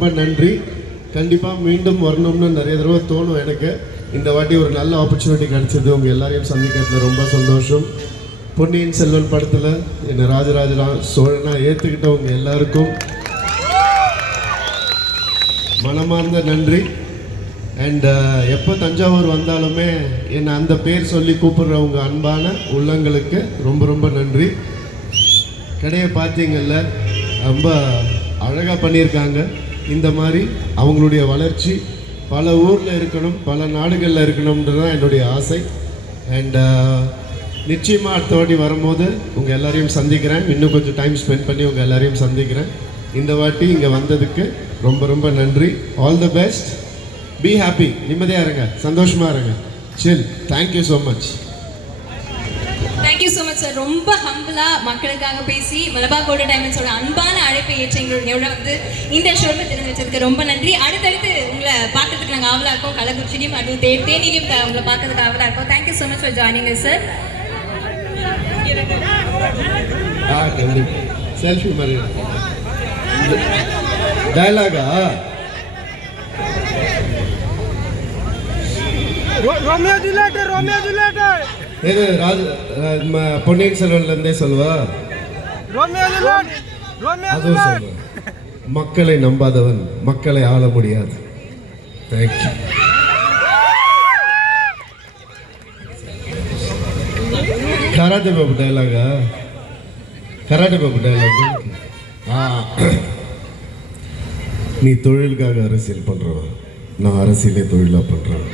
ரொம்ப நன்றி. கண்டிப்பாக மீண்டும் வரணும்னு நிறைய தடவை தோணும் எனக்கு. இந்த வாட்டி ஒரு நல்ல ஆப்பர்ச்சுனிட்டி கிடைச்சது, உங்கள் எல்லாரையும் சந்திக்கிறதுல ரொம்ப சந்தோஷம். பொன்னியின் செல்வன் படத்தில் என்னை ராஜராஜ சோழனா ஏற்றுக்கிட்டவங்க எல்லாருக்கும் மனமார்ந்த நன்றி. அண்ட் எப்போ தஞ்சாவூர் வந்தாலுமே என்னை அந்த பேர் சொல்லி கூப்பிடுறவங்க அன்பான உள்ளங்களுக்கு ரொம்ப ரொம்ப நன்றி. கடையை பார்த்தீங்கல்ல, ரொம்ப அழகாக பண்ணியிருக்காங்க. இந்த மாதிரி அவங்களுடைய வளர்ச்சி பல ஊரில் இருக்கணும், பல நாடுகளில் இருக்கணும்ன்றது தான் என்னுடைய ஆசை. அண்ட் நிச்சயமாக அடுத்த வாட்டி வரும்போது உங்கள் எல்லாரையும் சந்திக்கிறேன். இன்னும் கொஞ்சம் டைம் ஸ்பெண்ட் பண்ணி உங்கள் எல்லாரையும் சந்திக்கிறேன். இந்த வாட்டி இங்கே வந்ததுக்கு ரொம்ப ரொம்ப நன்றி. All the best. Be happy. நிம்மதியாக இருங்க, சந்தோஷமாக இருங்க. Chill. Thank you so much. Thank you so much sir. ரொம்ப ஹம்பிளாக மக்களுக்காக பேசி மலபார் கோல்டன் டைமண்ட்ஸோட அன்பான அழைப்பை ஏற்ற எங்களோட வந்து இந்த ஷோவை தெரிஞ்சு வச்சதுக்கு ரொம்ப நன்றி. அடுத்தடுத்து உங்களை பார்க்கறதுக்கு நாங்கள் ஆவலாக இருக்கோம். கள்ளக்குறிச்சிலையும் அதுவும் தேனிலையும் உங்களை பார்க்கறதுக்கு ஆவலாக இருக்கோம். Thank you so much for joining us sir. Selfie மாதிரி டயலாகா? ரோமியோ ஜூலியட் இது பொன்னியின் செல்வன்லேருந்தே சொல்லுவா. அதுவும் சொல்லுவேன். மக்களை நம்பாதவன் மக்களை ஆள முடியாது. தேங்க்யூ. கராத்தே பாபு டைலாகா? கராட்டே பாபு டைலாக். நீ தொழிலுக்காக அரசியல் பண்றவன், நான் அரசியலே தொழிலா பண்றேன்.